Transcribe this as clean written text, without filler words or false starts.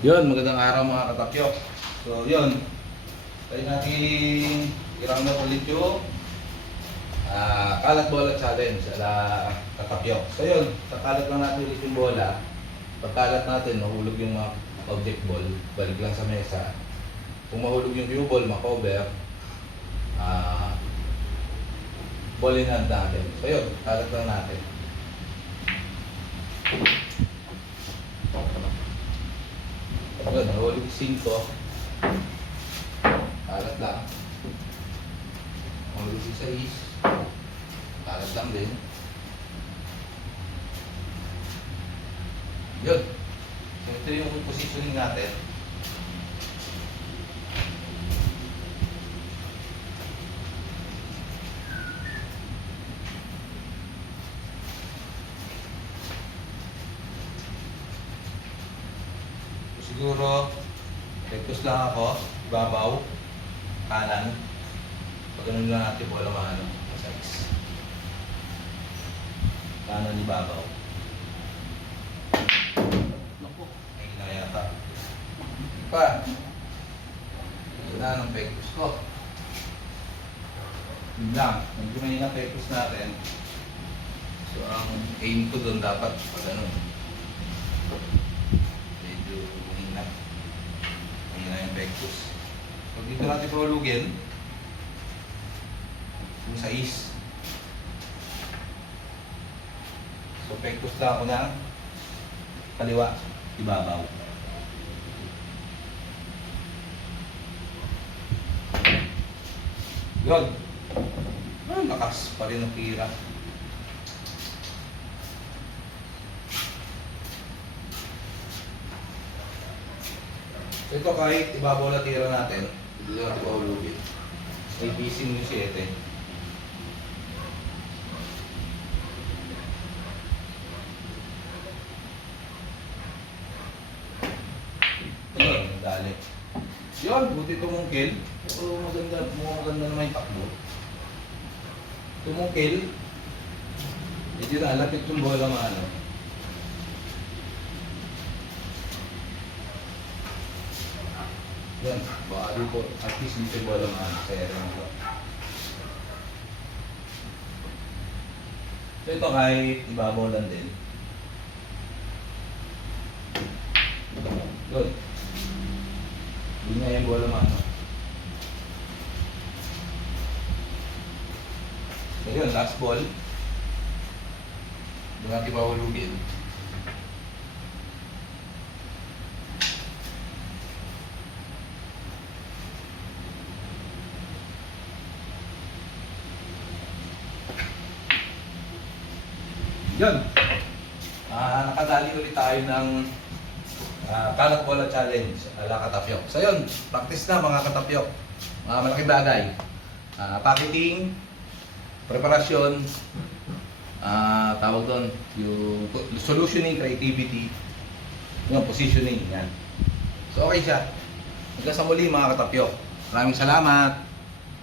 Yun, magandang araw mga katapyok. So yun, tayo natin i-round up ulit yung kalat bola challenge ala katapyok. So yun, kakalat lang natin ulit yung bola. Pagkalat natin, mahulog yung mga object ball, balik lang sa mesa. Kung mahulog yung cue ball, makover, ball in hand natin. So yun, kalat lang natin. Yun, nahulog 5. Kalat lang. Nahulog 6. Kalat lang din. Yun. So ito yung positioning natin. Siguro, focus lang ako, ibabaw, kanan. Pag ganun lang natin bola maano, size. Kanan ibabaw. Naku, ay na yata. Pa, wala ng focus ko. Yun lang, medyo may na focus natin. So ang aim ko doon dapat pag ganun. Yung pectus. Pag dito natin pahulugin, yung 6. So pectus lang ako ng kaliwa, ibabaw. Yun. Lakas pa rin ang tira. So ito kahit ibabaw na tira natin, hindi natin pahulugin. May pising yung 7. Yun, dali. Yun, buti tumungkil. Pero maganda naman yung takbo. Tumungkil. Medyo nalapit yung bola maano. Yan, baka dito, at least dito bola maano sa area ko. So ito kahit ibabaw lang din. Good. Yun nga yung bola maano. So yun, last ball. Doon natin mahulugin. Yun. Nakadali ulit tayo ng kalat bola challenge ala katapyok. So yun, practice na mga katapyok. Mga malaking bagay. Packeting, preparasyon, tawag doon, yung solutioning, creativity, yung positioning, yan. So okay siya. Hanggang sa muli mga katapyok. Maraming salamat.